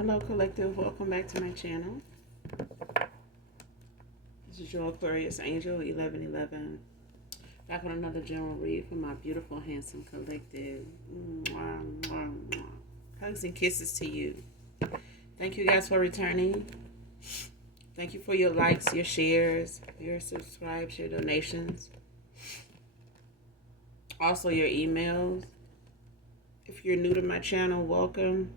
Hello, collective. Welcome back to my channel. This is your Aquarius Angel 1111. Back on another general read for my beautiful, handsome collective. Mwah, mwah, mwah. Hugs and kisses to you. Thank you guys for returning. Thank you for your likes, your shares, your subscribes, your donations. Also, your emails. If you're new to my channel, welcome.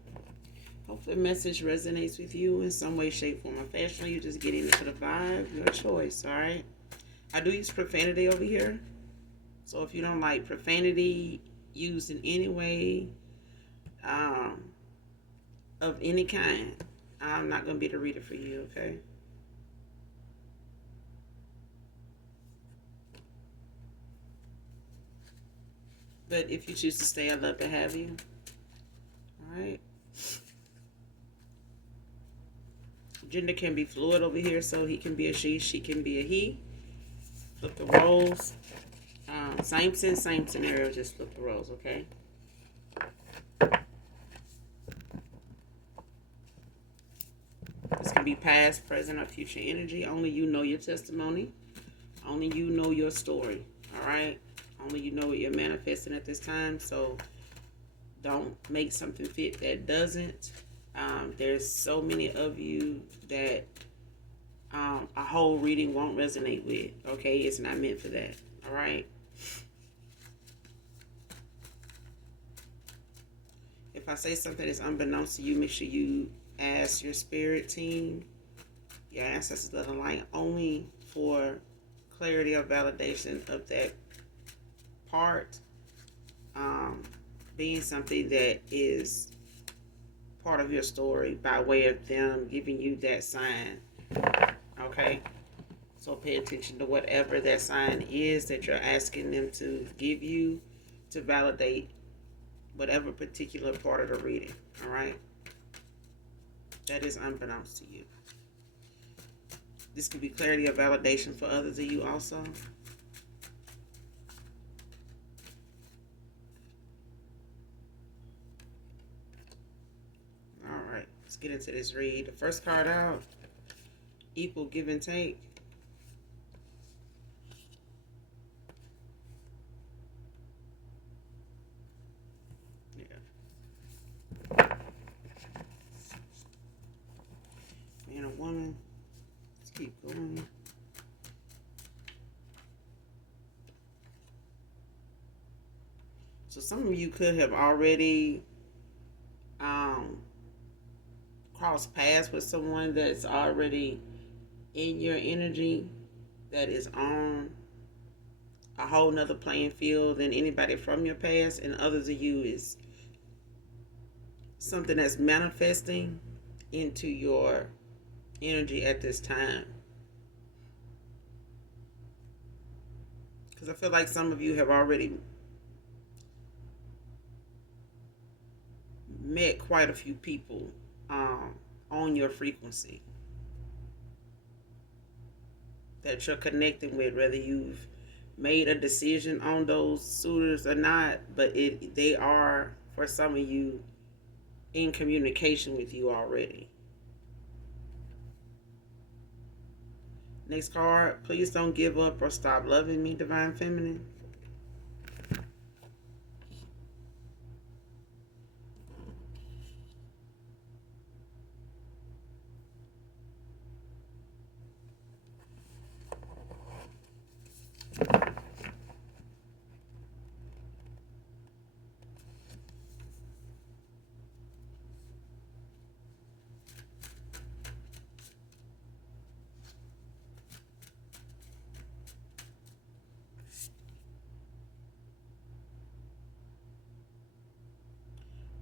Hope the message resonates with you in some way, shape, form, or fashion. You're just getting into the vibe. Your choice, all right? I do use profanity over here. So if you don't like profanity used in any way of any kind, I'm not going to be the reader for you, okay? But if you choose to stay, I'd love to have you. All right? Gender can be fluid over here, so he can be a she can be a he. Flip the roles. Same sense, same scenario, just flip the roles, okay? This can be past, present, or future energy. Only you know your testimony. Only you know your story, all right? Only you know what you're manifesting at this time, so don't make something fit that doesn't. There's so many of you that a whole reading won't resonate with, okay? It's not meant for that, all right? If I say something that's unbeknownst to you, make sure you ask your spirit team, your ancestors that align only for clarity or validation of that part being something that is part of your story by way of them giving you that sign, okay? So pay attention to whatever that sign is that you're asking them to give you to validate whatever particular part of the reading, all right? That is unbeknownst to you. This could be clarity or validation for others of you also. All right, let's get into this read. The first card out, equal give and take. Man or woman. Let's keep going. So some of you could have already crossed paths with someone that's already in your energy, that is on a whole nother playing field than anybody from your past, and others of you is something that's manifesting into your energy at this time. Because I feel like some of you have already met quite a few people on your frequency that you're connecting with, whether you've made a decision on those suitors or not, but they are, for some of you, in communication with you already. Next card, please don't give up or stop loving me, Divine Feminine.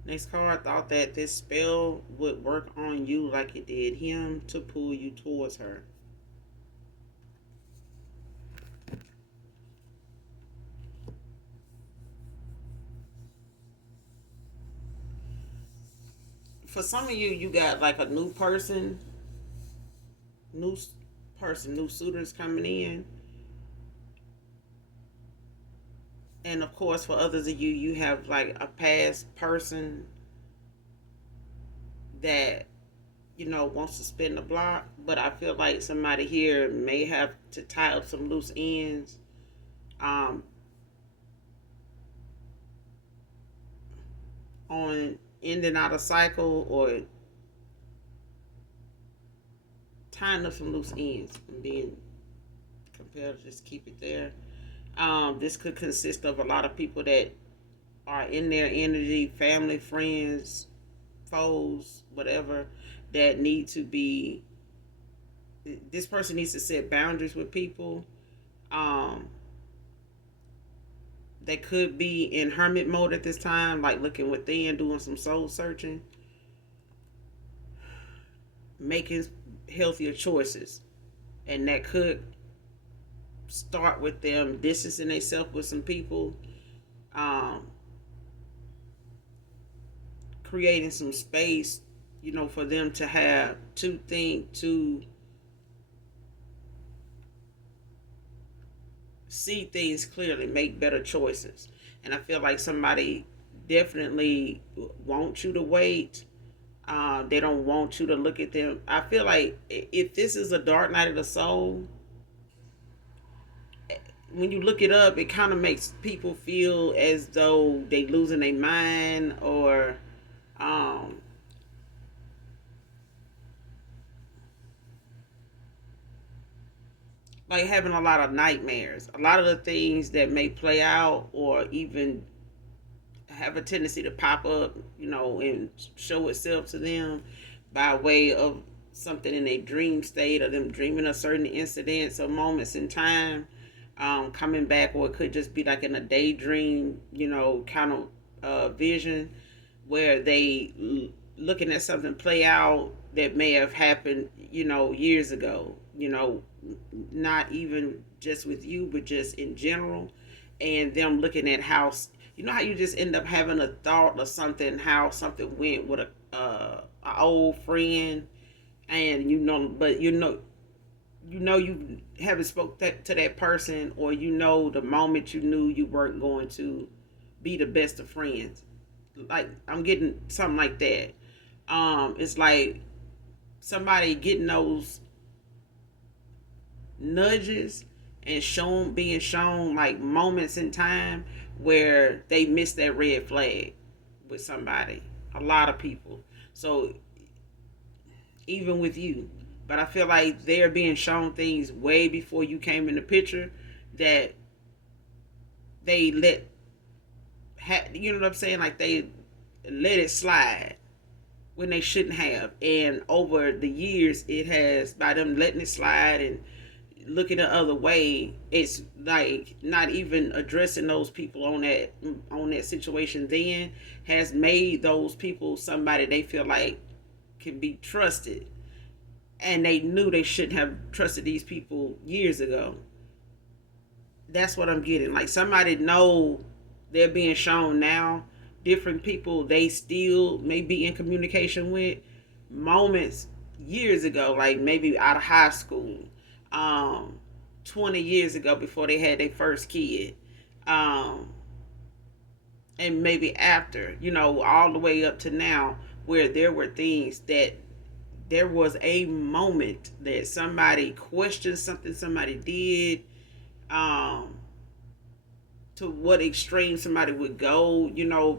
Next card, thought that this spell would work on you like it did him to pull you towards her. For some of you, you got like a new person, new suitors coming in. And of course, for others of you, you have like a past person that wants to spin the block. But I feel like somebody here may have to tie up some loose ends, um, on ending out a cycle or tying up some loose ends and being compelled to just keep it there. This could consist of a lot of people that are in their energy, family, friends, foes, whatever, that need to be. This person needs to set boundaries with people. Um, they could be in hermit mode at this time, like looking within, doing some soul searching, making healthier choices, and that could start with them distancing themselves with some people, um, creating some space, for them to have to think, to see things clearly, make better choices. And I feel like somebody definitely wants you to wait. They don't want you to look at them. I feel like if this is a dark night of the soul, when you look it up, it kind of makes people feel as though they losing their mind, or um, like having a lot of nightmares. A lot of the things that may play out or even have a tendency to pop up, and show itself to them by way of something in a dream state, or them dreaming of certain incidents or moments in time, coming back, or it could just be like in a daydream, kind of vision, where they looking at something play out that may have happened, years ago, not even just with you, but just in general, and them looking at how, how you just end up having a thought or something, how something went with a old friend, and but you haven't spoke to that person, or the moment you knew you weren't going to be the best of friends. Like, I'm getting something like that. It's like somebody getting those nudges and being shown like moments in time where they missed that red flag with somebody. A lot of people. So even with you, but I feel like they're being shown things way before you came in the picture that they you know what I'm saying? Like, they let it slide when they shouldn't have. And over the years, it has, by them letting it slide and looking the other way, it's like not even addressing those people on that situation then, has made those people somebody they feel like can be trusted, and they knew they shouldn't have trusted these people years ago. That's what I'm getting. Like, somebody know they're being shown now different people they still may be in communication with, moments years ago, like maybe out of high school, um 20 years ago, before they had their first kid, um and maybe after, all the way up to now, where there were things that there was a moment that somebody questioned something somebody did, um to what extreme somebody would go,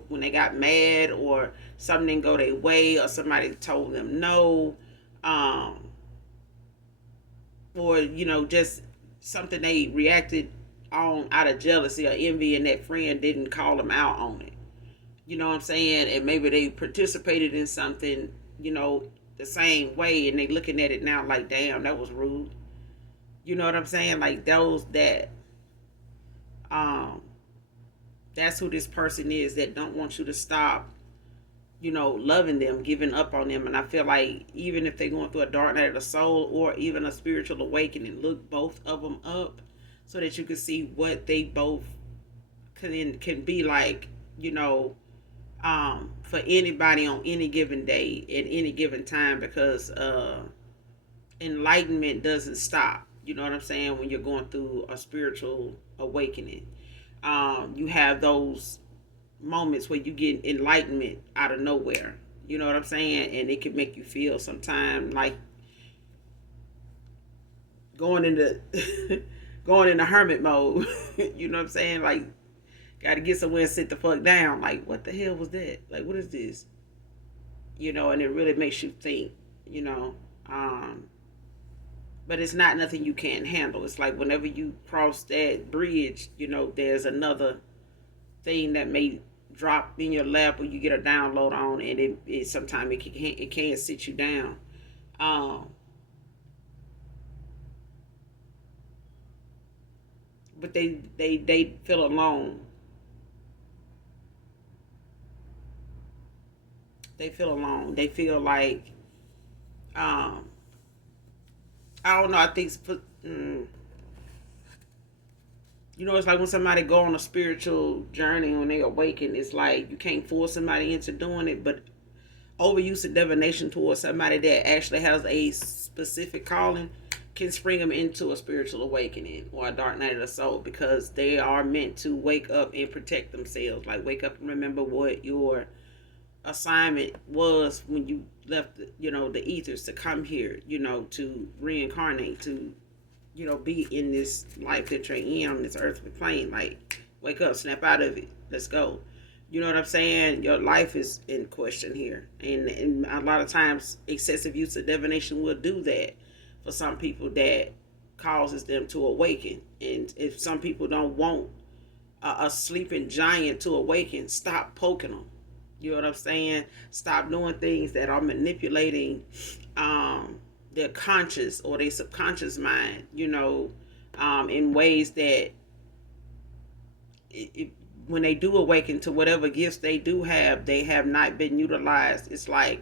when they got mad, or something didn't go their way, or somebody told them no, um, or, just something they reacted on out of jealousy or envy, and that friend didn't call them out on it. You know what I'm saying? And maybe they participated in something, the same way, and they looking at it now like, damn, that was rude. You know what I'm saying? Like, those that, um, that's who this person is, that don't want you to stop, loving them, giving up on them. And I feel like even if they're going through a dark night of the soul, or even a spiritual awakening, look both of them up so that you can see what they both can be like, for anybody on any given day at any given time, because enlightenment doesn't stop. You know what I'm saying? When you're going through a spiritual awakening, you have those moments where you get enlightenment out of nowhere. You know what I'm saying? And it can make you feel sometimes like going into going into hermit mode. You know what I'm saying? Like, got to get somewhere and sit the fuck down. Like, what the hell was that? Like, what is this? And it really makes you think. You know, um, but it's not nothing you can't handle. It's like whenever you cross that bridge, there's another thing that may drop in your lap or you get a download on, and it sometimes it can sit you down. Um, but they feel alone. They feel alone. They feel like um, I don't know. I think it's like when somebody go on a spiritual journey when they awaken. It's like you can't force somebody into doing it, but overuse of divination towards somebody that actually has a specific calling can spring them into a spiritual awakening or a dark night of the soul, because they are meant to wake up and protect themselves. Like, wake up and remember what your assignment was when you left the ethers to come here, to reincarnate, to be in this life that you're in on this earthly plane. Like, wake up, snap out of it, let's go. You know what I'm saying? Your life is in question here. And a lot of times, excessive use of divination will do that for some people, that causes them to awaken. And if some people don't want a sleeping giant to awaken, stop poking them. You know what I'm saying? Stop doing things that are manipulating their conscious or their subconscious mind, in ways that when they do awaken to whatever gifts they do have, they have not been utilized. It's like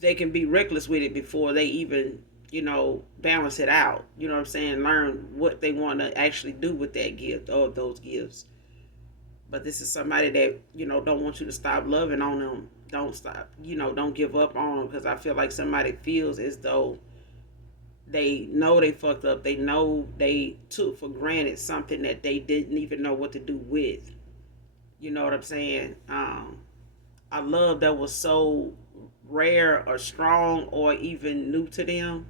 they can be reckless with it before they even, balance it out. You know what I'm saying? Learn what they want to actually do with that gift or those gifts. But this is somebody that, don't want you to stop loving on them. Don't stop, don't give up on them, because I feel like somebody feels as though they know they fucked up. They know they took for granted something that they didn't even know what to do with. You know what I'm saying? A love that was so rare or strong or even new to them,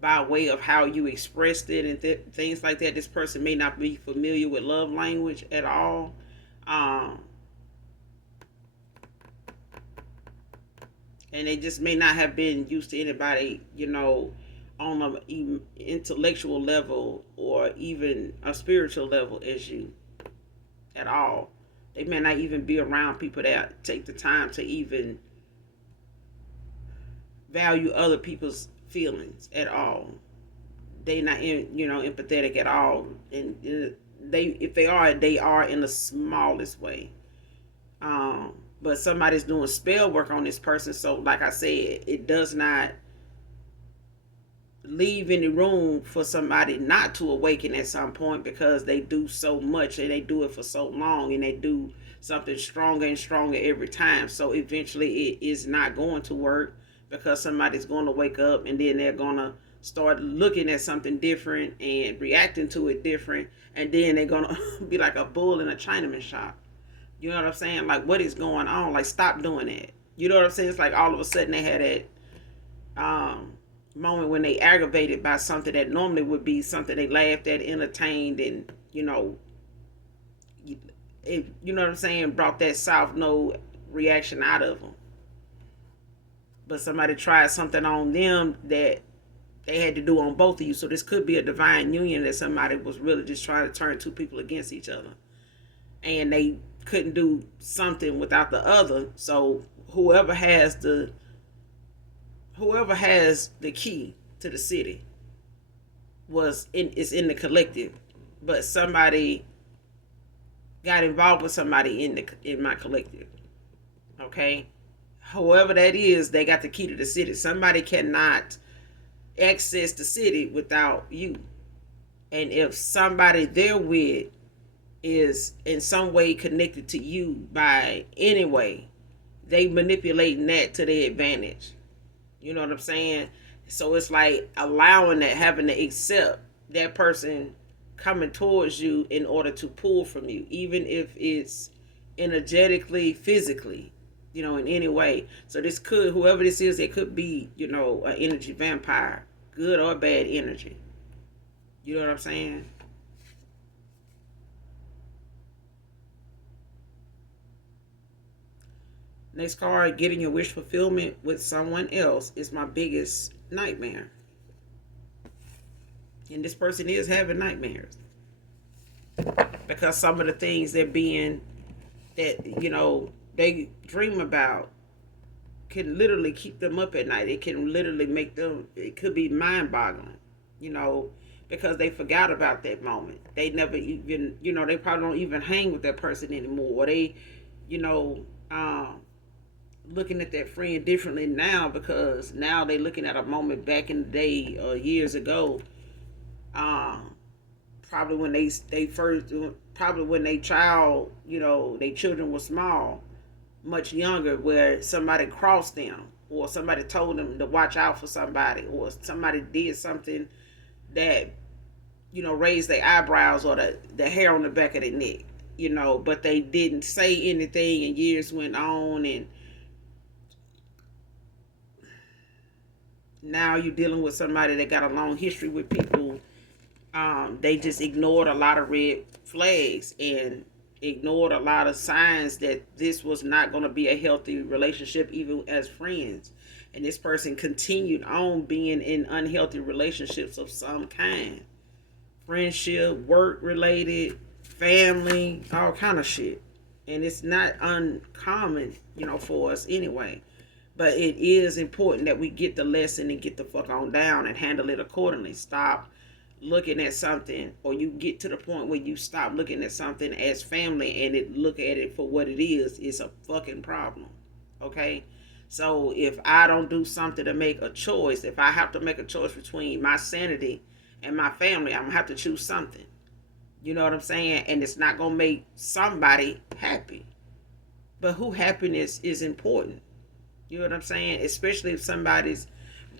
by way of how you expressed it and things like that. This person may not be familiar with love language at all. Um, and they just may not have been used to anybody, on an intellectual level or even a spiritual level as you at all. They may not even be around people that take the time to even value other people's feelings at all. They not empathetic at all, and if they are in the smallest way. But somebody's doing spell work on this person, so like I said, it does not leave any room for somebody not to awaken at some point, because they do so much and they do it for so long, and they do something stronger and stronger every time. So eventually it is not going to work, because somebody's going to wake up and then they're going to start looking at something different and reacting to it different, and then they're going to be like a bull in a Chinaman shop. You know what I'm saying? Like, what is going on? Like, stop doing that. You know what I'm saying? It's like all of a sudden they had that moment when they aggravated by something that normally would be something they laughed at, entertained, and you know what I'm saying, brought that soft no reaction out of them. But somebody tried something on them that they had to do on both of you. So this could be a divine union, that somebody was really just trying to turn two people against each other, and they couldn't do something without the other. So whoever has the key to the city is in the collective, but somebody got involved with somebody in my collective. Okay, whoever that is, they got the key to the city. Somebody cannot access the city without you, and if somebody they're with is in some way connected to you by any way, they manipulating that to their advantage. You know what I'm saying? So it's like allowing that, having to accept that person coming towards you in order to pull from you, even if it's energetically, physically. in any way. So this could, whoever this is, it could be, an energy vampire, good or bad energy. You know what I'm saying? Next card, getting your wish fulfillment with someone else is my biggest nightmare. And this person is having nightmares because some of the things that they dream about can literally keep them up at night. It can literally make them, it could be mind boggling, you know, because they forgot about that moment. They never even, they probably don't even hang with that person anymore. Or they, you know, looking at that friend differently now because now they're looking at a moment back in the day or years ago. Um, Probably when they first, probably when they child, they children were small, much younger, where somebody crossed them or somebody told them to watch out for somebody or somebody did something that raised their eyebrows or the hair on the back of their neck, but they didn't say anything, and years went on, and now you're dealing with somebody that got a long history with people. They just ignored a lot of red flags and ignored a lot of signs that this was not going to be a healthy relationship, even as friends. And this person continued on being in unhealthy relationships of some kind, friendship, work related, family, all kind of shit. And it's not uncommon, for us anyway. But it is important that we get the lesson and get the fuck on down and handle it accordingly. Stop looking at something, or you get to the point where you stop looking at something as family and look at it for what it is. It's a fucking problem. Okay? So if I don't do something to make a choice, if I have to make a choice between my sanity and my family, I'm gonna have to choose something. You know what I'm saying? And it's not gonna make somebody happy. But who happiness is important. You know what I'm saying? Especially if somebody's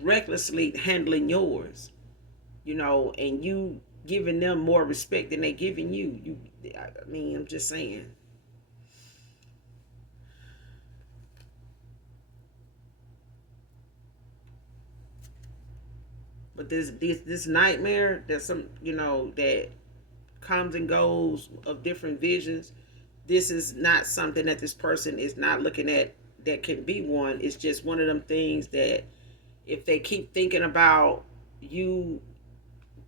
recklessly handling yours, and you giving them more respect than they giving you. I mean, I'm just saying. But this nightmare that that comes and goes of different visions. This is not something that this person is not looking at that can be one. It's just one of them things that if they keep thinking about you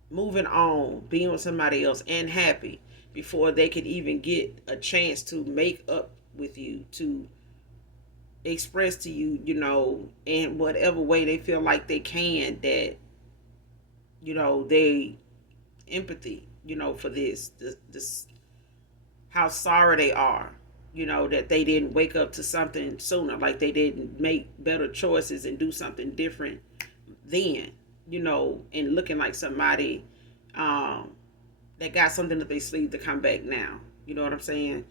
moving on, being with somebody else and happy before they could even get a chance to make up with you, to express to you, in whatever way they feel like they can, that, they empathy, for this how sorry they are, that they didn't wake up to something sooner, like they didn't make better choices and do something different then, and looking like somebody um, that got something that they sleeve to come back now. You know what I'm saying?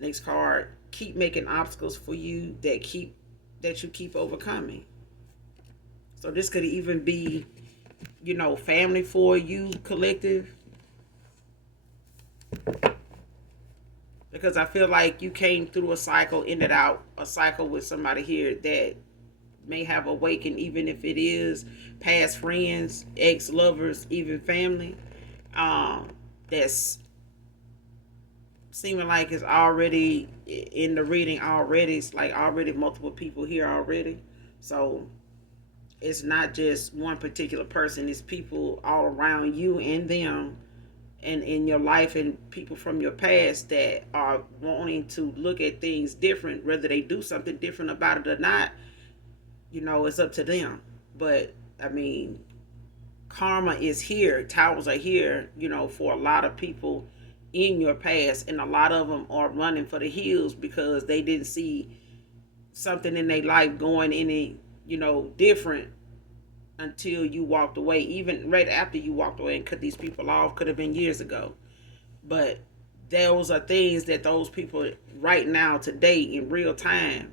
Next card, keep making obstacles for you that you keep overcoming. So this could even be, family for you, collective, because I feel like you came through a cycle, ended out a cycle with somebody here that may have awakened, even if it is past friends, ex lovers, even family. That's seeming like it's already in the reading already. It's like already multiple people here already. So it's not just one particular person. It's people all around you and them and in your life, and people from your past that are wanting to look at things different, whether they do something different about it or not. It's up to them. But I mean, karma is here. Towers are here, for a lot of people in your past, and a lot of them are running for the hills because they didn't see something in their life going any, different until you walked away. Even right after you walked away and cut these people off, could have been years ago. But those are things that those people right now, today, in real time,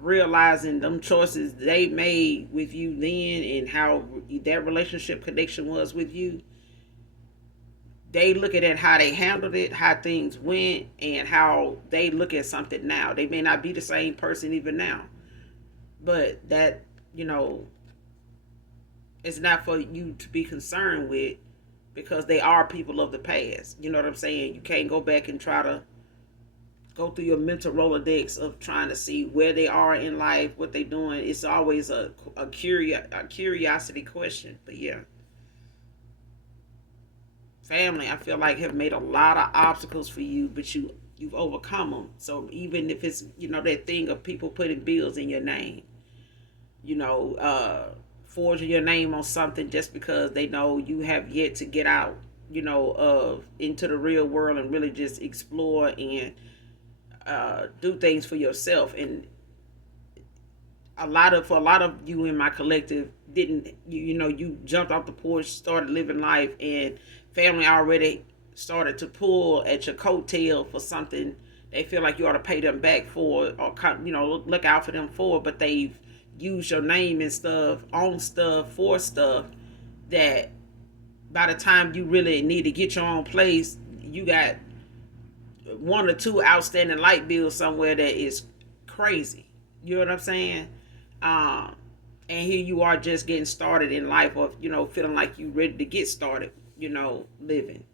realizing them choices they made with you then and how that relationship connection was with you, they looking at how they handled it, how things went, and how they look at something now. They may not be the same person even now, but that, you know, it's not for you to be concerned with, because they are people of the past. You know what I'm saying? You can't go back and try to go through your mental Rolodex of trying to see where they are in life, what they're doing. It's always a curiosity question. But yeah, family, I feel like have made a lot of obstacles for you, but you've overcome them. So even if it's, you know, that thing of people putting bills in your name, you know, forging your name on something just because they know you have yet to get out, you know, of into the real world and really just explore and do things for yourself. And for a lot of you in my collective didn't, you know, you jumped off the porch, started living life, and family already started to pull at your coattail for something they feel like you ought to pay them back for, or, you know, look out for them for, but they've used your name and stuff on stuff for stuff that by the time you really need to get your own place, you got one or two outstanding light bills somewhere that is crazy. You know what I'm saying? Um, and here you are just getting started in life, or, you know, feeling like you ready to get started, you know, living.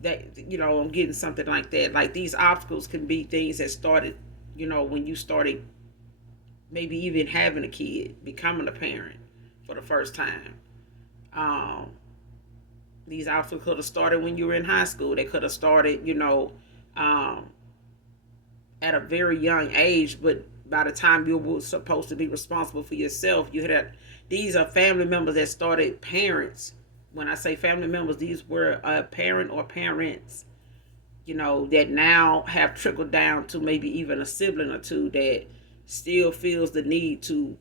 That, you know, I'm getting something like that. Like, these obstacles can be things that started, you know, when you started maybe even having a kid, becoming a parent for the first time. Um, these obstacles could have started when you were in high school. They could have started, you know, um, at a very young age, but by the time you were supposed to be responsible for yourself, you had, these are family members that started parents. When I say family members, these were a parent or parents, you know, that now have trickled down to maybe even a sibling or two that still feels the need to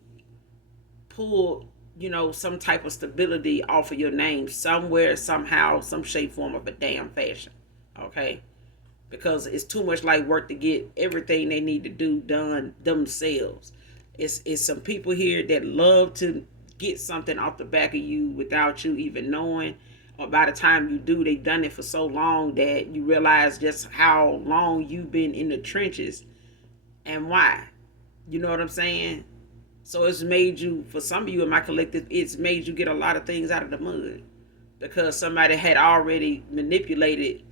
pull, you know, some type of stability off of your name somewhere, somehow, some shape, form of a damn fashion. Okay? Because it's too much like work to get everything they need to do done themselves. It's some people here that love to get something off the back of you without you even knowing. Or by the time you do, they've done it for so long that you realize just how long you've been in the trenches and why. You know what I'm saying? So it's made you, for some of you in my collective, it's made you get a lot of things out of the mud because somebody had already manipulated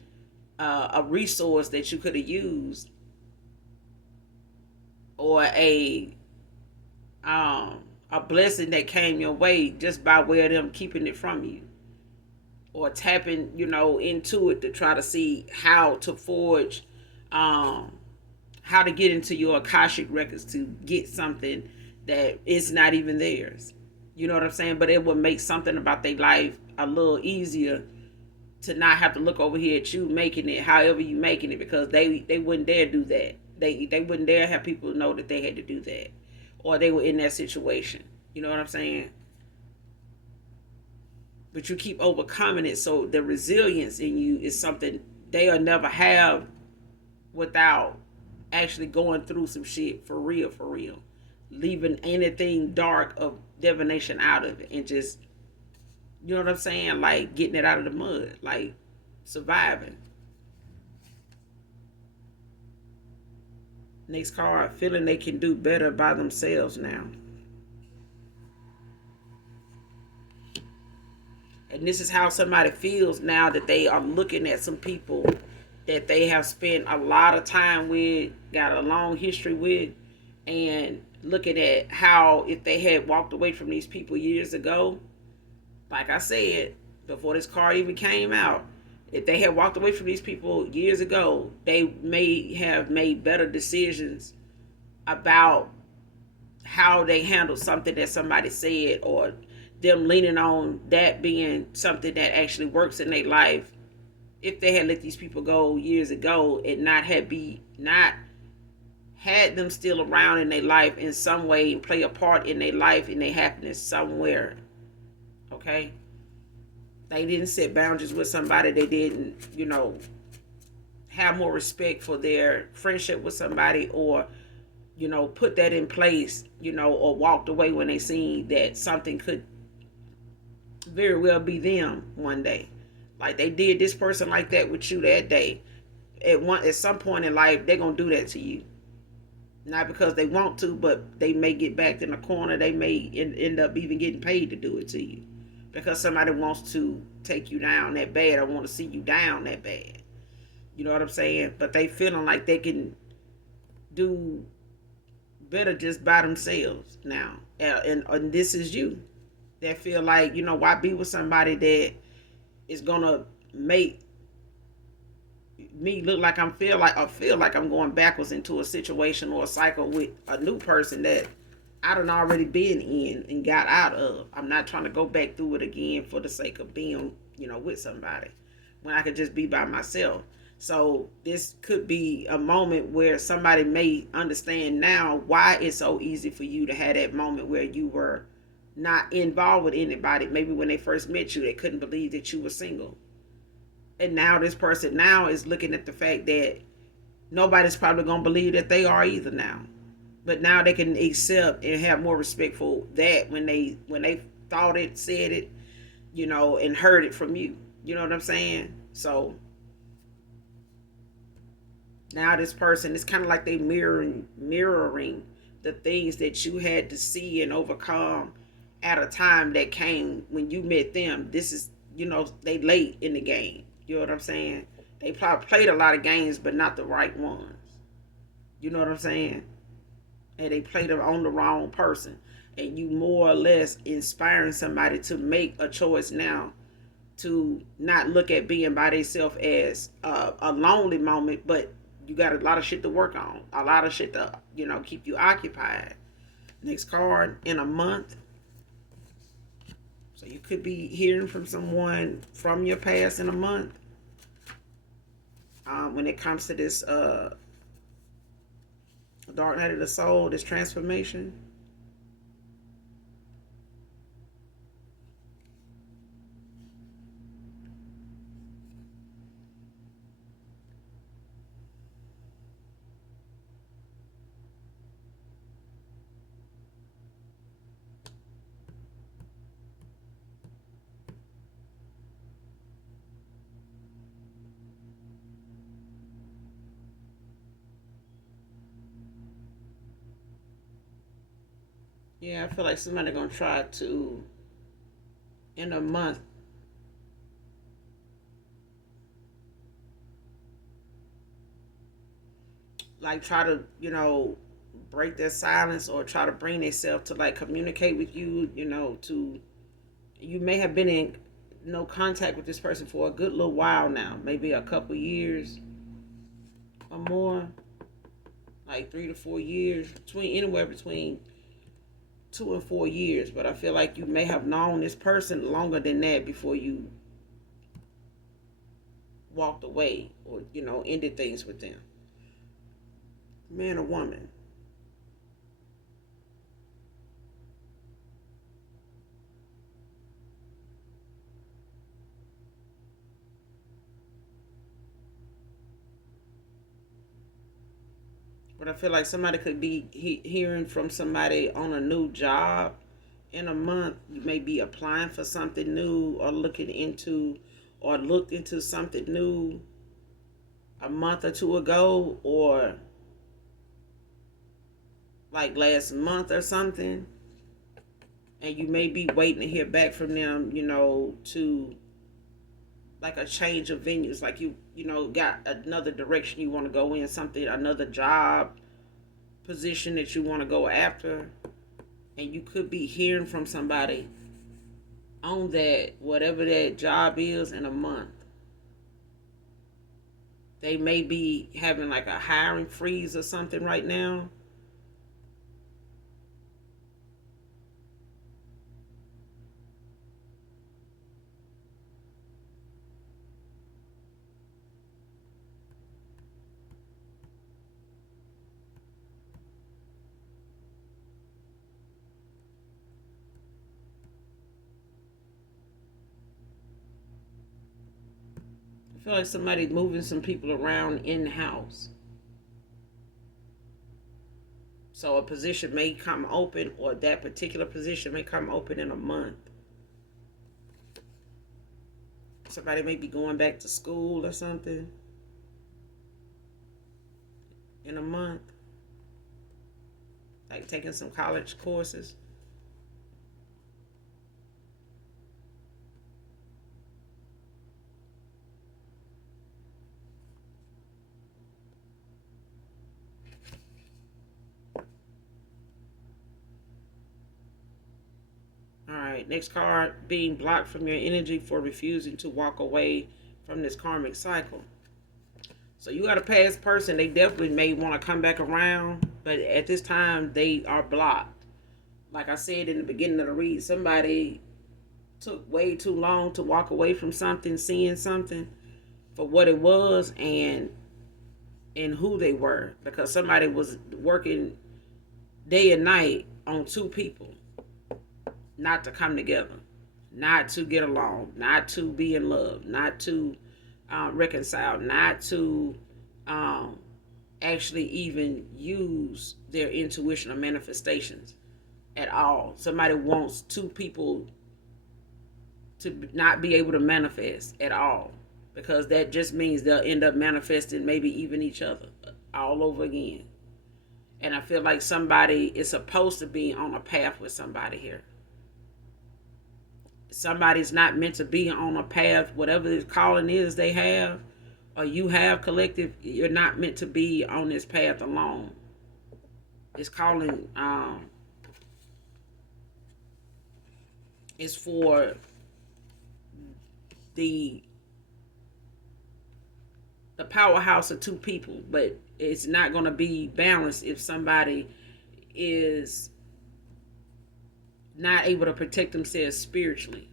a resource that you could have used, or a blessing that came your way just by way of them keeping it from you, or tapping, you know, into it to try to see how to forge, how to get into your Akashic records to get something that is not even theirs. You know what I'm saying? But it would make something about their life a little easier to not have to look over here at you making it however you making it, because they wouldn't dare do that. They wouldn't dare have people know that they had to do that, or they were in that situation. You know what I'm saying? But you keep overcoming it, so the resilience in you is something they'll never have without actually going through some shit for real, leaving anything dark of divination out of it, and just, you know what I'm saying, like getting it out of the mud, like surviving. Next card, feeling they can do better by themselves now. And this is how somebody feels now that they are looking at some people that they have spent a lot of time with, got a long history with, and looking at how if they had walked away from these people years ago, like I said, before this card even came out, if they had walked away from these people years ago, they may have made better decisions about how they handled something that somebody said, or them leaning on that being something that actually works in their life. If they had let these people go years ago and not had them still around in their life in some way and play a part in their life and their happiness somewhere. Okay? They didn't set boundaries with somebody. They didn't, you know, have more respect for their friendship with somebody, or, you know, put that in place, you know, or walked away when they seen that something could very well be them one day. Like they did this person like that with you that day. At some point in life, they're gonna do that to you. Not because they want to, but they may get backed in a corner. They may end up even getting paid to do it to you, because somebody wants to take you down that bad or want to see you down that bad. You know what I'm saying? But they feeling like they can do better just by themselves now. And this is you that feel like, why be with somebody that is gonna make me look like I feel like I'm going backwards into a situation or a cycle with a new person that I done already been in and got out of. I'm not trying to go back through it again for the sake of being, with somebody when I could just be by myself. So this could be a moment where somebody may understand now why it's so easy for you to have that moment where you were not involved with anybody. Maybe when they first met you, they couldn't believe that you were single. And now this person now is looking at the fact that nobody's probably going to believe that they are either now. But now they can accept and have more respect for that when they thought it, said it, and heard it from you. You know what I'm saying? So now this person is kind of like they mirroring the things that you had to see and overcome at a time that came when you met them. This is, they late in the game. You know what I'm saying? They probably played a lot of games, but not the right ones. You know what I'm saying? And they played them on the wrong person. And you more or less inspiring somebody to make a choice now to not look at being by themselves as a lonely moment, but you got a lot of shit to work on, a lot of shit to, keep you occupied. Next card, in a month. So you could be hearing from someone from your past in a month. When it comes to this dark night of the soul, this transformation. Yeah, I feel like somebody gonna try to, in a month, like try to, break their silence or try to bring themselves to like communicate with you, to you may have been in no contact with this person for a good little while now, maybe a couple years or more, like 3 to 4 years, anywhere between 2 and 4 years. But I feel like you may have known this person longer than that before you walked away or ended things with them. Man or woman. But I feel like somebody could be hearing from somebody on a new job in a month. You may be applying for something new or looking into or looked into something new a month or two ago, or like last month or something. And you may be waiting to hear back from them, to like a change of venues. Like you got another direction you want to go in, something, another job position that you want to go after. And you could be hearing from somebody on that, whatever that job is, in a month. They may be having like a hiring freeze or something right now. I feel like somebody moving some people around in the house. So a position may come open, or that particular position may come open in a month. Somebody may be going back to school or something in a month, like taking some college courses. All right, next card, being blocked from your energy for refusing to walk away from this karmic cycle. So you got a past person, they definitely may want to come back around, but at this time they are blocked. Like I said in the beginning of the read, somebody took way too long to walk away from something, seeing something for what it was and who they were, because somebody was working day and night on two people not to come together, not to get along, not to be in love, not to reconcile, not to um, actually even use their intuition or manifestations at all. Somebody wants two people to not be able to manifest at all, because that just means they'll end up manifesting maybe even each other all over again. And I feel like somebody is supposed to be on a path with somebody here. Somebody's not meant to be on a path, whatever the calling is they have, or you have collective, you're not meant to be on this path alone. This calling is for the powerhouse of two people, but it's not going to be balanced if somebody is not able to protect themselves spiritually,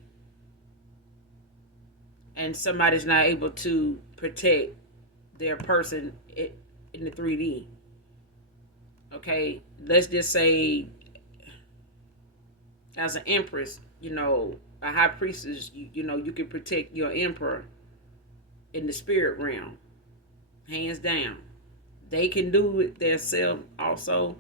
and somebody's not able to protect their person in the 3D. Okay, let's just say, as an empress, a high priestess, you can protect your emperor in the spirit realm, hands down. They can do it themselves also.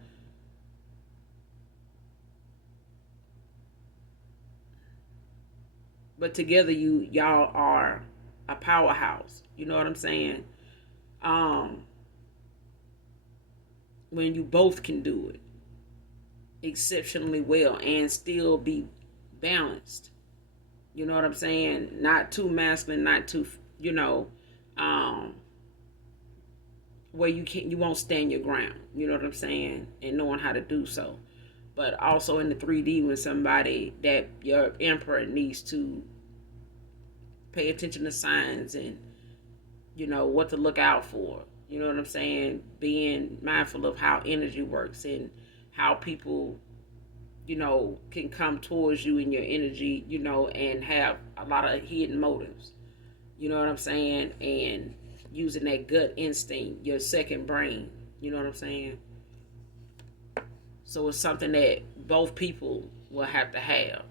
But together y'all are a powerhouse. You know what I'm saying? When you both can do it exceptionally well and still be balanced. You know what I'm saying? Not too masculine, not too, where you won't stand your ground. You know what I'm saying? And knowing how to do so. But also in the 3D, when somebody that your emperor needs to pay attention to signs and what to look out for. You know what I'm saying? Being mindful of how energy works and how people can come towards you in your energy, and have a lot of hidden motives. You know what I'm saying? And using that gut instinct, your second brain. You know what I'm saying? So it's something that both people will have to have.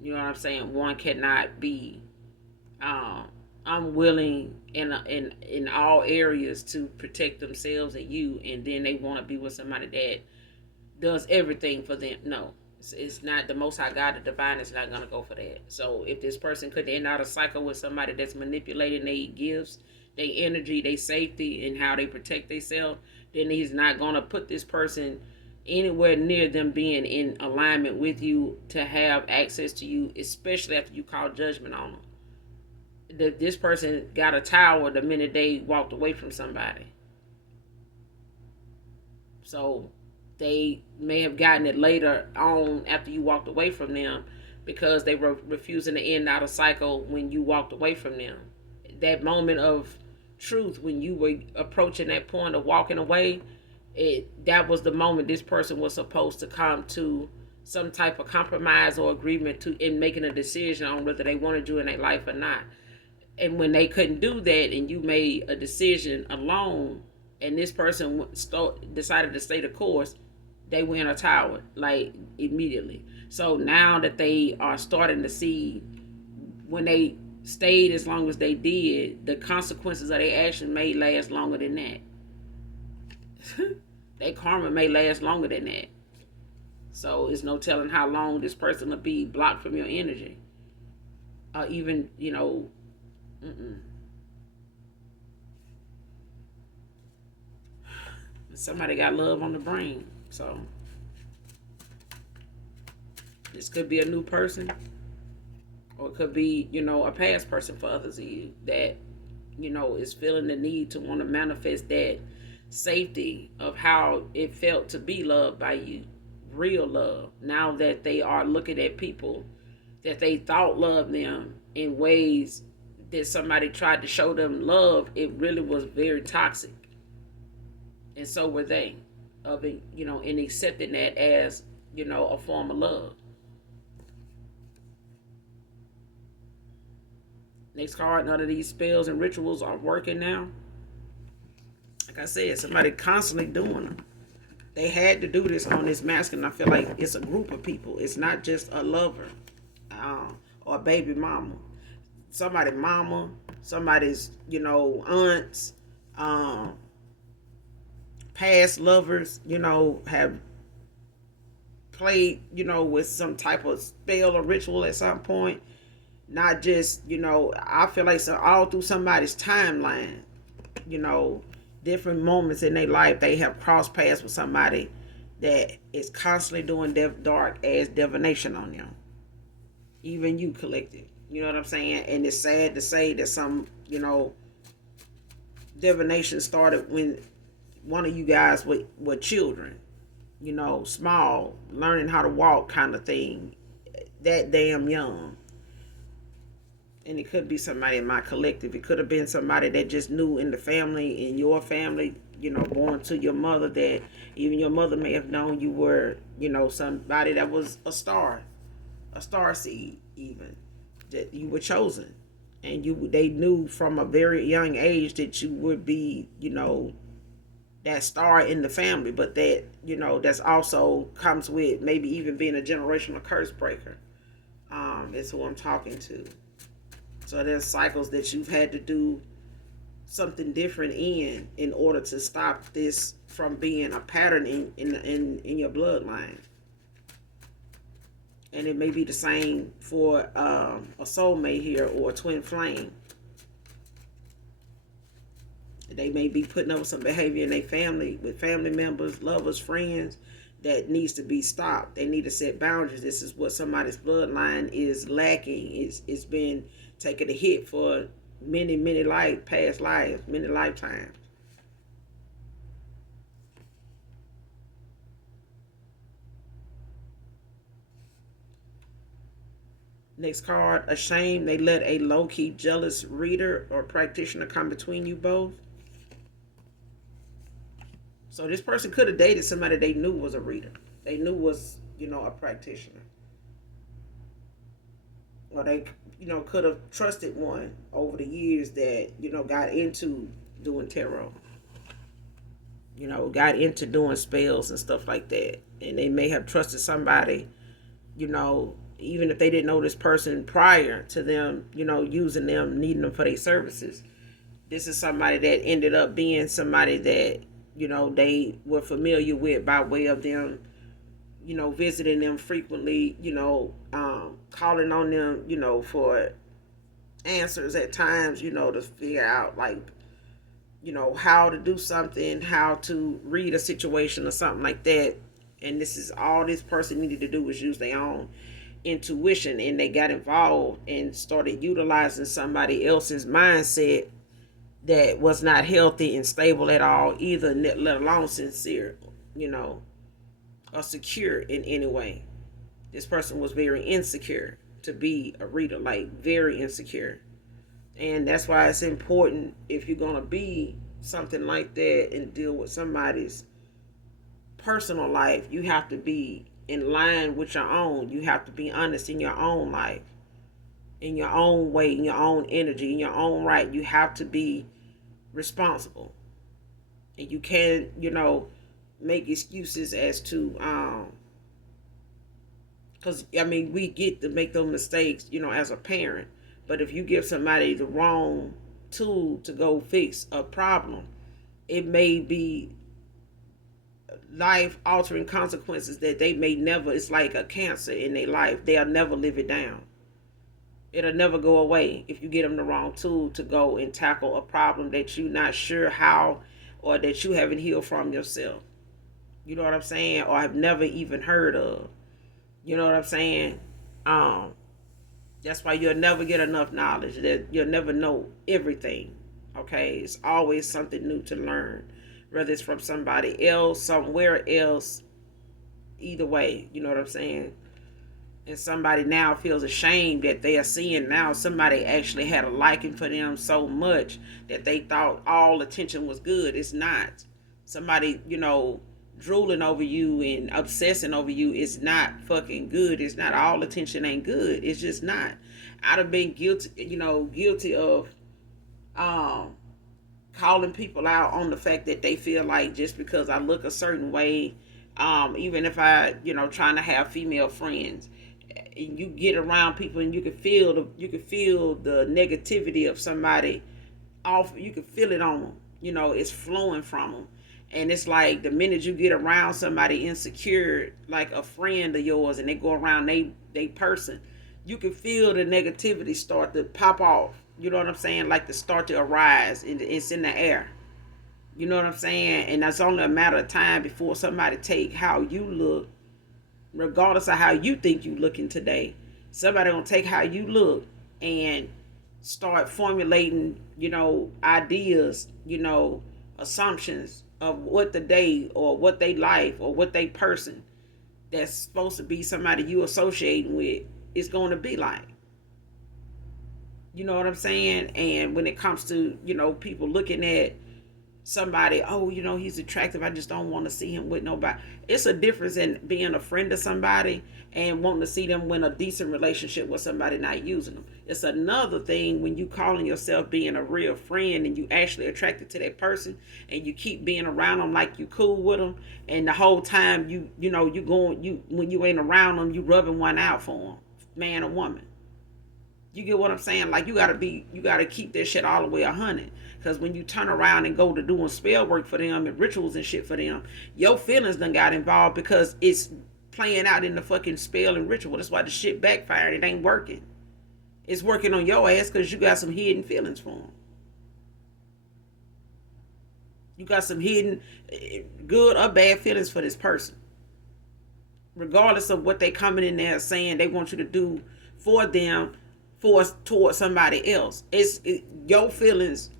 You know what I'm saying? One cannot be unwilling in all areas to protect themselves and you, and then they want to be with somebody that does everything for them. No, it's not. The Most High God, the divine, is not going to go for that. So if this person could end out a cycle with somebody that's manipulating their gifts, their energy, their safety, and how they protect themselves, then he's not going to put this person anywhere near them being in alignment with you to have access to you, especially after you call judgment on them. This person got a tower the minute they walked away from somebody. So they may have gotten it later on after you walked away from them, because they were refusing to end out a cycle when you walked away from them. That moment of truth, when you were approaching that point of walking away, that was the moment this person was supposed to come to some type of compromise or agreement in making a decision on whether they wanted you in their life or not. And when they couldn't do that and you made a decision alone, and this person decided to stay the course, they went a tower, like, immediately. So now that they are starting to see, when they stayed as long as they did, the consequences of their action may last longer than that. Their karma may last longer than that. So it's no telling how long this person will be blocked from your energy. Or even, Mm-mm. Somebody got love on the brain. So this could be a new person, or it could be, a past person for others of you that, is feeling the need to want to manifest that safety of how it felt to be loved by you. Real love. Now that they are looking at people that they thought loved them in ways that somebody tried to show them love, it really was very toxic. And so were they, of it, in accepting that as, a form of love. Next card, none of these spells and rituals are working now. Like I said, somebody constantly doing them. They had to do this on this masculine. I feel like it's a group of people. It's not just a lover or a baby mama. Somebody's mama, somebody's, aunts, past lovers, have played, with some type of spell or ritual at some point. Not just, I feel like so all through somebody's timeline, you know, different moments in their life, they have crossed paths with somebody that is constantly doing dark ass divination on them. Even you, collective. You know what I'm saying? And it's sad to say that some, divination started when one of you guys were children, small, learning how to walk kind of thing, that damn young. And it could be somebody in my collective. It could have been somebody that just knew in the family, in your family, born to your mother, that even your mother may have known you were, somebody that was a star seed, even, that you were chosen. And they knew from a very young age that you would be, that star in the family, but that, that's also comes with maybe even being a generational curse breaker. Is who I'm talking to. So there's cycles that you've had to do something different in order to stop this from being a pattern in your bloodline. And it may be the same for a soulmate here or a twin flame. They may be putting up with some behavior in their family, with family members, lovers, friends, that needs to be stopped. They need to set boundaries. This is what somebody's bloodline is lacking. It's been taking a hit for many, many past lives, many lifetimes. Next card, ashamed. They let a low-key jealous reader or practitioner come between you both. So this person could have dated somebody they knew was a reader. They knew was, a practitioner. Or they, could have trusted one over the years that, got into doing tarot. Got into doing spells and stuff like that. And they may have trusted somebody, even if they didn't know this person prior to them, using them, needing them for their services. This is somebody that ended up being somebody that, they were familiar with by way of them, visiting them frequently, calling on them, for answers at times, to figure out, like, how to do something, how to read a situation or something like that. And this is all this person needed to do was use their own intuition, and they got involved and started utilizing somebody else's mindset that was not healthy and stable at all either, let alone sincere, or secure in any way. This person was very insecure to be a reader, like very insecure. And that's why it's important, if you're going to be something like that and deal with somebody's personal life, you have to be in line with your own. You have to be honest in your own life, in your own way, in your own energy, in your own right. You have to be responsible. And you can't, make excuses as to because we get to make those mistakes, as a parent. But if you give somebody the wrong tool to go fix a problem, it may be life altering consequences that they may never, it's like a cancer in their life, they'll never live it down. It'll never go away if you get them the wrong tool to go and tackle a problem that you're not sure how, or that you haven't healed from yourself. You know what I'm saying? Or have never even heard of. You know what I'm saying? Um, that's why you'll never get enough knowledge. That you'll never know everything. Okay, it's always something new to learn, whether it's from somebody else, somewhere else. Either way, you know what I'm saying. And somebody now feels ashamed that they are seeing now somebody actually had a liking for them so much that they thought all attention was good. It's not. Somebody, drooling over you and obsessing over you is not fucking good. It's not. All attention ain't good. It's just not. I'd have been guilty of um calling people out on the fact that they feel like just because I look a certain way, even if I, trying to have female friends, and you get around people and you can feel the negativity of somebody off. You can feel it on them. It's flowing from them. And it's like the minute you get around somebody insecure, like a friend of yours, and they go around they person, you can feel the negativity start to pop off. You know what I'm saying? Like to start to arise. It's in the air. You know what I'm saying? And that's only a matter of time before somebody take how you look, regardless of how you think you looking today. Somebody gonna take how you look and start formulating, ideas, assumptions of what the day or what they life or what they person that's supposed to be somebody you associating with is going to be like. You know what I'm saying? And when it comes to, people looking at somebody, oh, he's attractive, I just don't want to see him with nobody. It's a difference in being a friend of somebody and wanting to see them win a decent relationship with somebody not using them. It's another thing when you calling yourself being a real friend and you actually attracted to that person and you keep being around them like you cool with them, and the whole time you when you ain't around them, you rubbing one out for them, man or woman. You get what I'm saying? Like you gotta keep that shit all the way 100. Cause when you turn around and go to doing spell work for them and rituals and shit for them, your feelings done got involved because it's playing out in the fucking spell and ritual. That's why the shit backfired. It ain't working. It's working on your ass because you got some hidden feelings for them. You got some hidden good or bad feelings for this person, regardless of what they coming in there saying they want you to do for them, towards somebody else. Your feelings,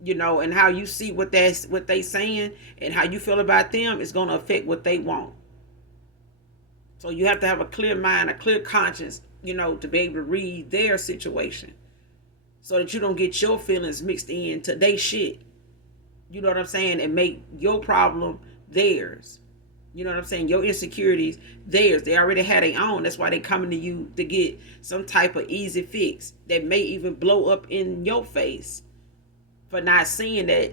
and how you see what they saying and how you feel about them is gonna affect what they want. So you have to have a clear mind, a clear conscience, to be able to read their situation, so that you don't get your feelings mixed into their shit. You know what I'm saying? And make your problem theirs. You know what I'm saying? Your insecurities, theirs. They already had their own. That's why they coming to you to get some type of easy fix that may even blow up in your face for not seeing that,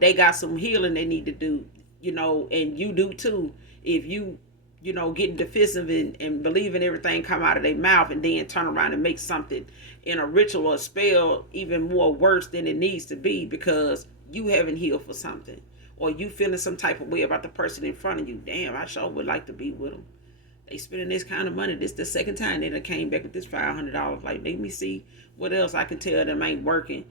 they got some healing they need to do, and you do too. If you, getting defensive and believing everything come out of their mouth and then turn around and make something in a ritual or a spell even more worse than it needs to be because you haven't healed for something, or you feeling some type of way about the person in front of you. Damn, I sure would like to be with them. They spending this kind of money. This the second time they done came back with this $500. Like, make me see what else I can tell them ain't working,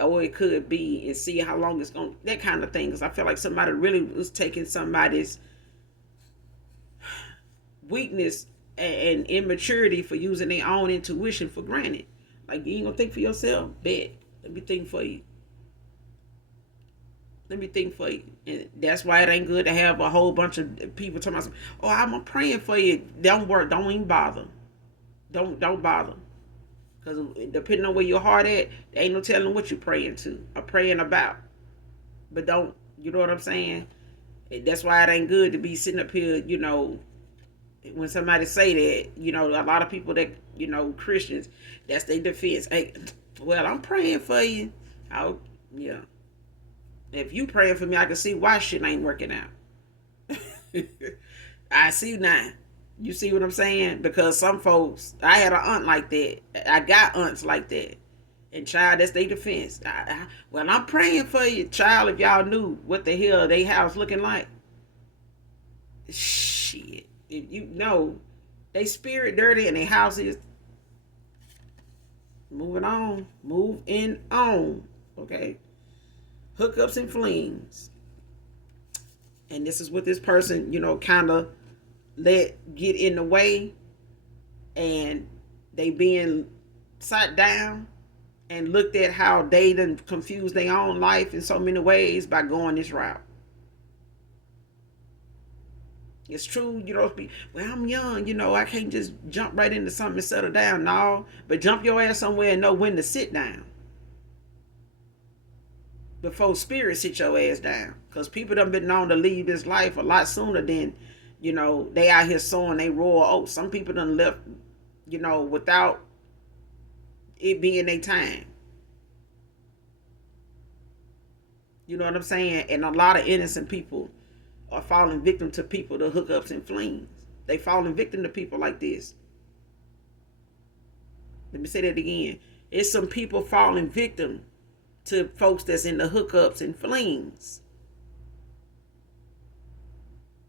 or it could be, and see how long it's going. That kind of thing. Because I feel like somebody really was taking somebody's weakness and immaturity for using their own intuition for granted. Like, you ain't gonna think for yourself? Bet. Let me think for you. Let me think for you. And that's why it ain't good to have a whole bunch of people talking about, oh, I'm praying for you. Don't work. Don't even bother. Don't bother. Because depending on where your heart at, there ain't no telling what you're praying to or praying about. But don't, you know what I'm saying? That's why it ain't good to be sitting up here, when somebody say that, a lot of people that, Christians, that's their defense. Hey, well, I'm praying for you. Yeah. If you praying for me, I can see why shit ain't working out. I see now. You see what I'm saying? Because some folks, I had an aunt like that. I got aunts like that. And child, that's their defense. Well, I'm praying for you. Child, if y'all knew what the hell they house looking like. Shit. If you know, they spirit dirty and their house is. Moving on. Moving on. Okay. Hookups and flings. And this is what this person, kind of let get in the way, and they being sat down and looked at how they done confused their own life in so many ways by going this route. It's true, well, I'm young, I can't just jump right into something and settle down. No, but jump your ass somewhere and know when to sit down before spirit sit your ass down. Because people done been known to leave this life a lot sooner than, they out here sowing they royal oats. Some people done left, without it being their time. You know what I'm saying? And a lot of innocent people are falling victim to people, the hookups and flings. They falling victim to people like this. Let me say that again. It's some people falling victim to folks that's in the hookups and flings.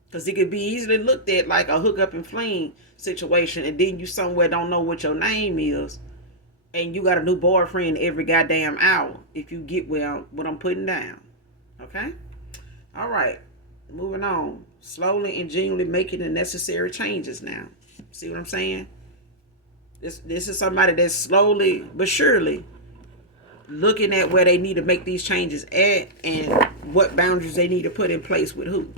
Because it could be easily looked at like a hookup and fling situation, and then you somewhere don't know what your name is, and you got a new boyfriend every goddamn hour, if you get what I'm putting down. Okay? All right. Moving on. Slowly and genuinely making the necessary changes now. See what I'm saying? This is somebody that's slowly but surely looking at where they need to make these changes at, and what boundaries they need to put in place with who.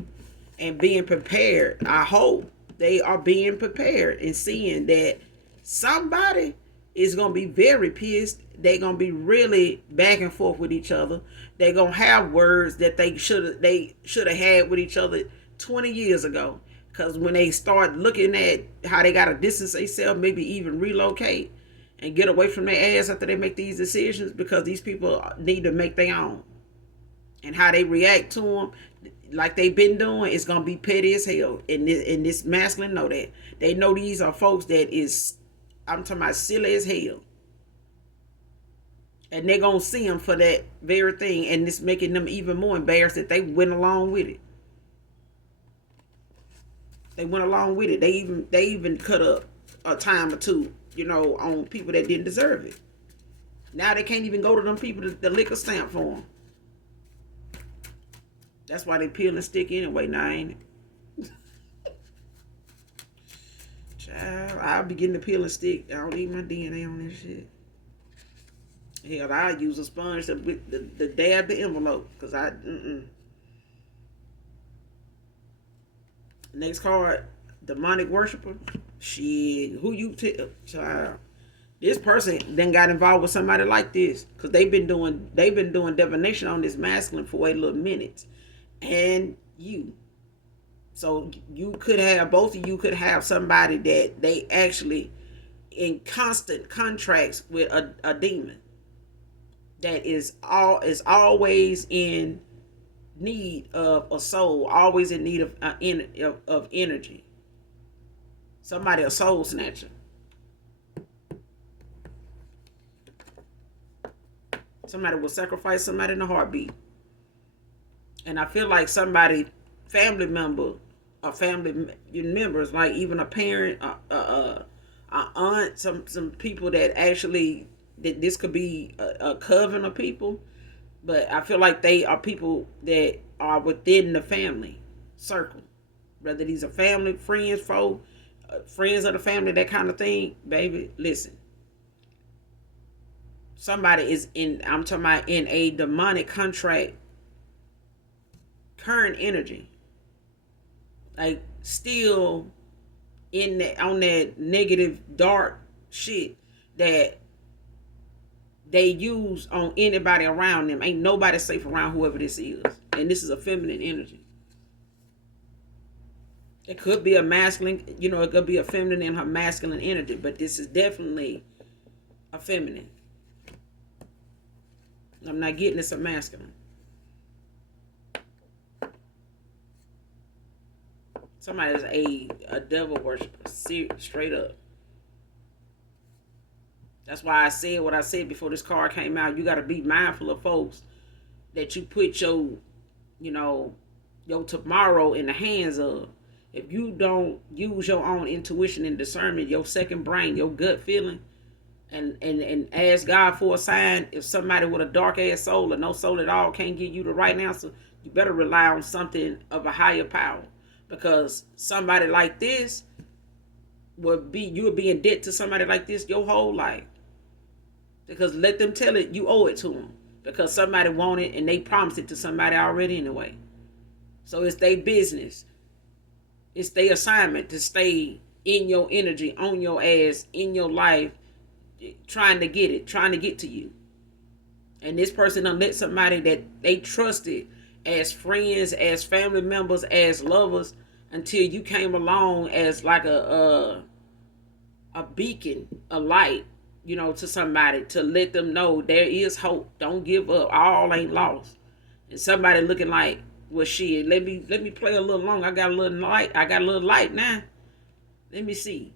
And being prepared. I hope they are being prepared and seeing that somebody is going to be very pissed. They're going to be really back and forth with each other. They're going to have words that they should have had with each other 20 years ago. Because when they start looking at how they got to distance themselves, maybe even relocate and get away from their ass after they make these decisions, because these people need to make their own. And how they react to them, like they've been doing, is going to be petty as hell. And this masculine know that. They know these are folks that is, I'm talking about, silly as hell. And they're going to see them for that very thing. And it's making them even more embarrassed that they went along with it. They went along with it. They even cut up a time or two, on people that didn't deserve it. Now they can't even go to them people to lick a stamp for them. That's why they peel and stick anyway, now, ain't it? Child, I'll be getting the peel and stick. I don't need my DNA on this shit. Hell, I use a sponge to dab the envelope. Because Next card, demonic worshiper. Shit, who you tell? Child. This person then got involved with somebody like this. Because they've been doing divination on this masculine for a little minute. And you. So you could have, both of you could have somebody that they actually in constant contracts with a demon that is always in need of a soul, always in need of energy. Somebody a soul snatcher. Somebody will sacrifice somebody in a heartbeat. And I feel like somebody, family member, or family members, like even a parent, a aunt, some people that actually, that this could be a coven of people, but I feel like they are people that are within the family circle. Whether these are family, friends, foe, friends of the family, that kind of thing, baby, listen. Somebody is I'm talking about in a demonic contract, current energy, like still in that, on that negative dark shit that they use on anybody around them. Ain't nobody safe around whoever this is. And this is a feminine energy. It could be a masculine, it could be a feminine and her masculine energy, but this is definitely a feminine. I'm not getting it's a masculine. Somebody is a devil worshiper, straight up. That's why I said what I said before this card came out. You got to be mindful of folks that you put your tomorrow in the hands of. If you don't use your own intuition and discernment, your second brain, your gut feeling, and ask God for a sign. If somebody with a dark ass soul or no soul at all can't give you the right answer, you better rely on something of a higher power. Because somebody like this you would be in debt to somebody like this your whole life. Because let them tell it, you owe it to them. Because somebody want it and they promised it to somebody already anyway. So it's their business. It's their assignment to stay in your energy, on your ass, in your life, trying to get it, trying to get to you. And this person done let somebody that they trusted as friends, as family members, as lovers, until you came along as like a beacon, a light, to somebody to let them know there is hope. Don't give up. All ain't lost. And somebody looking like, well, shit, let me play a little longer. I got a little light. I got a little light now. Let me see.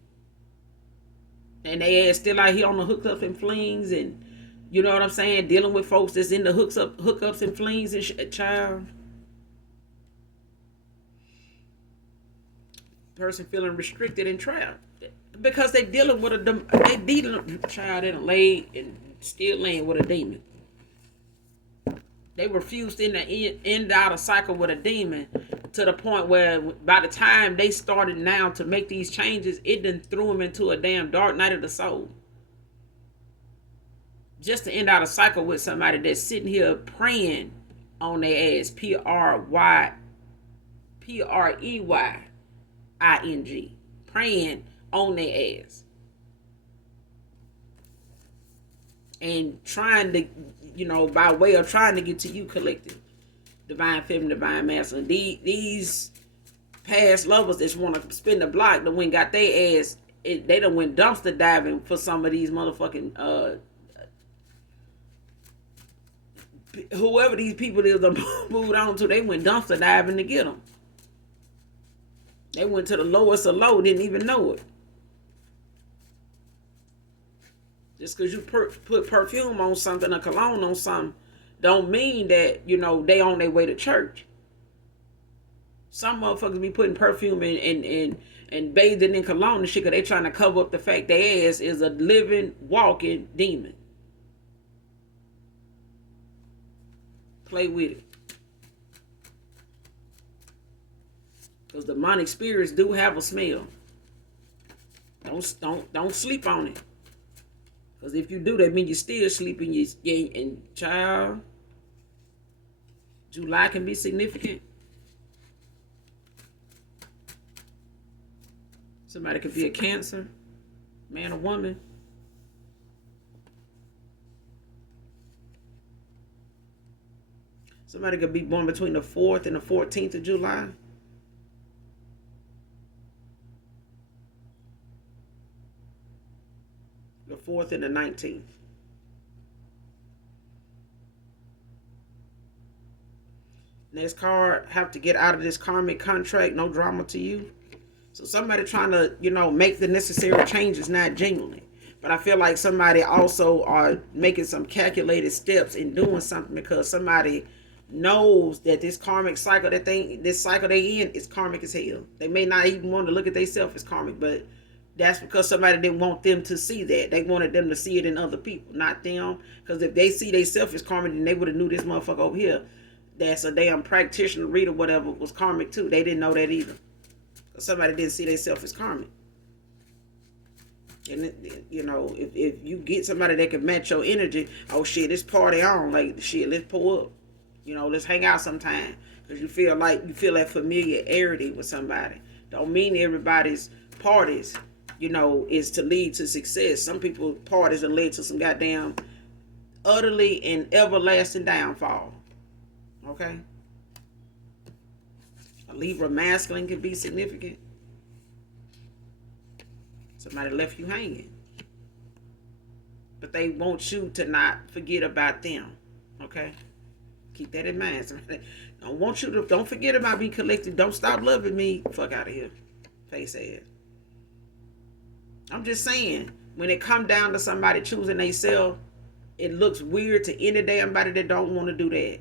And they ass still out here on the hookups and flings, and you know what I'm saying, dealing with folks that's in the hookups and flings and child. Person feeling restricted and trapped because they dealing with child that laid and still laying with a demon. They refused to end out a cycle with a demon to the point where by the time they started now to make these changes, it done threw them into a damn dark night of the soul. Just to end out a cycle with somebody that's sitting here praying on their ass, preying, praying on their ass. And trying to, by way of trying to get to you collective. Divine feminine, divine masculine. These past lovers that want to spin the block, that went got their ass, they done went dumpster diving for some of these motherfucking, whoever these people is moved on to, they went dumpster diving to get them. They went to the lowest of low, didn't even know it. Just because you put perfume on something, a cologne on something, don't mean that, they on their way to church. Some motherfuckers be putting perfume and bathing in cologne and shit because they trying to cover up the fact their ass is a living, walking demon. Play with it. Because demonic spirits do have a smell. Don't sleep on it. Because if you do, that means you're still sleeping. And child, July can be significant. Somebody could be a Cancer, man or woman. Somebody could be born between the 4th and the 14th of July. The 4th and the 19th. Next card, have to get out of this karmic contract, no drama to you. So somebody trying to, make the necessary changes, not genuinely. But I feel like somebody also are making some calculated steps in doing something because somebody knows that this karmic cycle, this cycle they in is karmic as hell. They may not even want to look at themselves as karmic, but that's because somebody didn't want them to see that. They wanted them to see it in other people, not them. Because if they see themselves as karmic, then they would have knew this motherfucker over here that's a damn practitioner, reader, whatever, was karmic too. They didn't know that either. Because somebody didn't see themselves as karmic. And, if you get somebody that can match your energy, oh shit, this party on. Like, shit, let's pull up. Let's hang out sometime. Because you feel that familiarity with somebody. Don't mean everybody's parties, is to lead to success. Some people's parties are led to some goddamn utterly and everlasting downfall. Okay? A Libra masculine can be significant. Somebody left you hanging. But they want you to not forget about them. Okay? Keep that in mind. Somebody don't forget about me collective. Don't stop loving me. Fuck out of here. Face ass. I'm just saying, when it come down to somebody choosing themselves, it looks weird to any damn body that don't want to do that.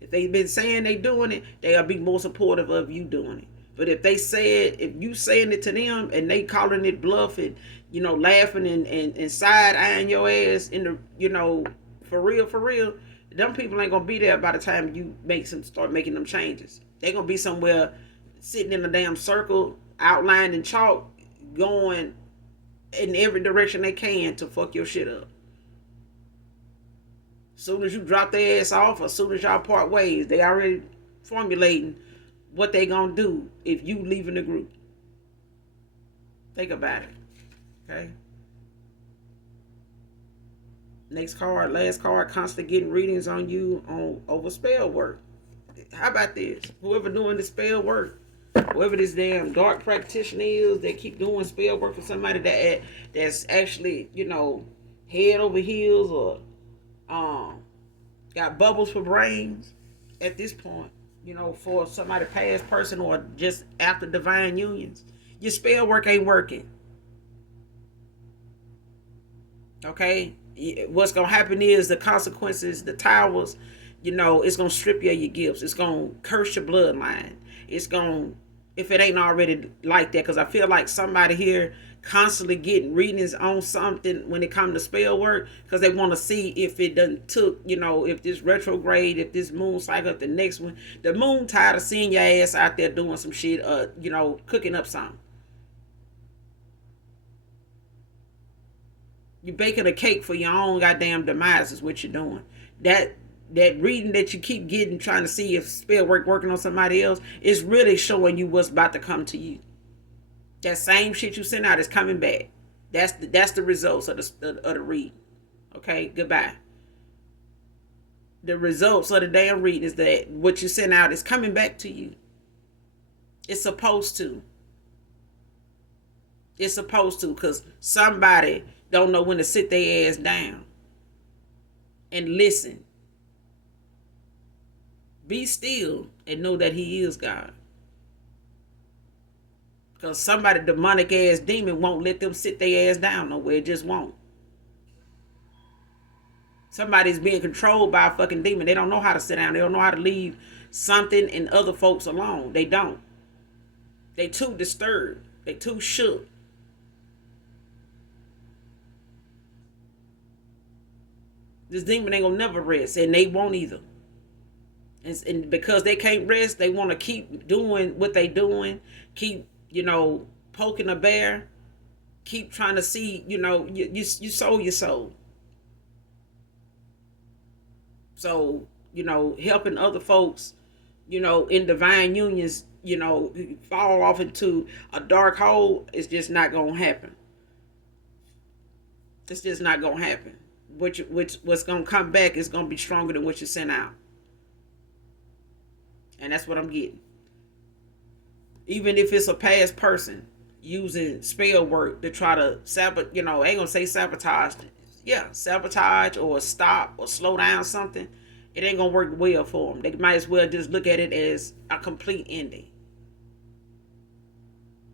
If they've been saying they doing it, they'll be more supportive of you doing it. But if if you saying it to them and they calling it bluff and, laughing and side eyeing your ass in the, for real, them people ain't gonna be there by the time you start making them changes. They gonna be somewhere sitting in a damn circle, outlined in chalk, going in every direction they can to fuck your shit up. Soon as you drop their ass off, or soon as y'all part ways, they already formulating what they gonna do if you leaving the group. Think about it. Okay. Next card, last card, constant getting readings on you on over spell work. How about this? Whoever doing the spell work, whoever this damn dark practitioner is that keep doing spell work for somebody that's actually, head over heels or got bubbles for brains at this point, for somebody past person or just after divine unions, your spell work ain't working. Okay? What's gonna happen is the consequences, the towers, it's gonna strip you of your gifts. It's gonna curse your bloodline. It's gonna, if it ain't already like that, because I feel like somebody here constantly getting readings on something when it comes to spell work, because they want to see if it done took, if this retrograde, if this moon cycle, the next one, the moon tired of seeing your ass out there doing some shit, cooking up something. You're baking a cake for your own goddamn demise is what you're doing. That reading that you keep getting, trying to see if spell work working on somebody else, is really showing you what's about to come to you. That same shit you sent out is coming back. That's the results of the read. Okay, goodbye. The results of the damn read is that what you sent out is coming back to you. It's supposed to. It's supposed to, because somebody don't know when to sit their ass down and listen. Be still and know that he is God. Because somebody demonic ass demon won't let them sit their ass down nowhere. It just won't. Somebody's being controlled by a fucking demon. They don't know how to sit down. They don't know how to leave something and other folks alone. They don't. They too disturbed. They too shook. This demon ain't gonna never rest, and they won't either. And because they can't rest, they want to keep doing what they doing, keep, poking a bear, keep trying to see, you sold your soul. So, helping other folks, in divine unions, fall off into a dark hole is just not gonna happen. It's just not gonna happen. What's gonna come back is gonna be stronger than what you sent out. And that's what I'm getting. Even if it's a past person using spell work to try to sabotage, I ain't gonna say sabotage. Yeah, sabotage or stop or slow down something. It ain't gonna work well for them. They might as well just look at it as a complete ending.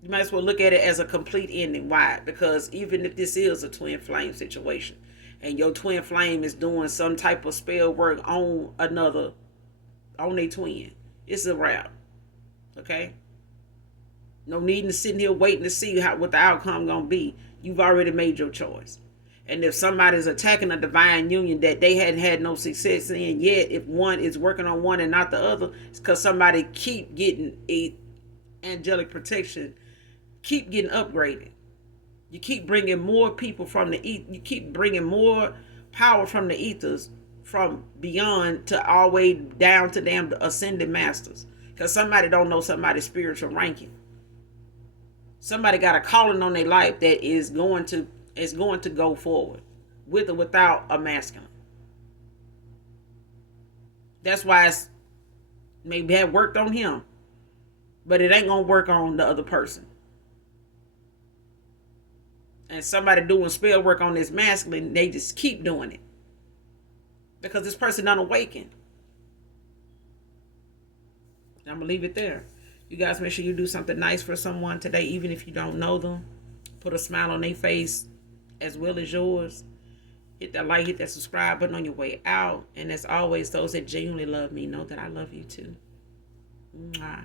You might as well look at it as a complete ending. Why? Because even if this is a twin flame situation, and your twin flame is doing some type of spell work on a twin, it's a wrap. Okay? No need to sit here waiting to see what the outcome gonna be. You've already made your choice. And if somebody's attacking a divine union that they hadn't had no success in yet, if one is working on one and not the other, it's because somebody keep getting a angelic protection, keep getting upgraded. You keep bringing more people from you keep bringing more power from the ethers, from beyond to all the way down to damn ascended masters. Because somebody don't know somebody's spiritual ranking. Somebody got a calling on their life that is going to go forward, with or without a masculine. That's why it's maybe have worked on him, but it ain't gonna work on the other person. And somebody doing spell work on this masculine, they just keep doing it because this person done awakened. I'm gonna leave it there. You guys make sure you do something nice for someone today, even if you don't know them. Put a smile on their face as well as yours. Hit that like, hit that subscribe button on your way out. And as always, those that genuinely love me know that I love you too. Mwah.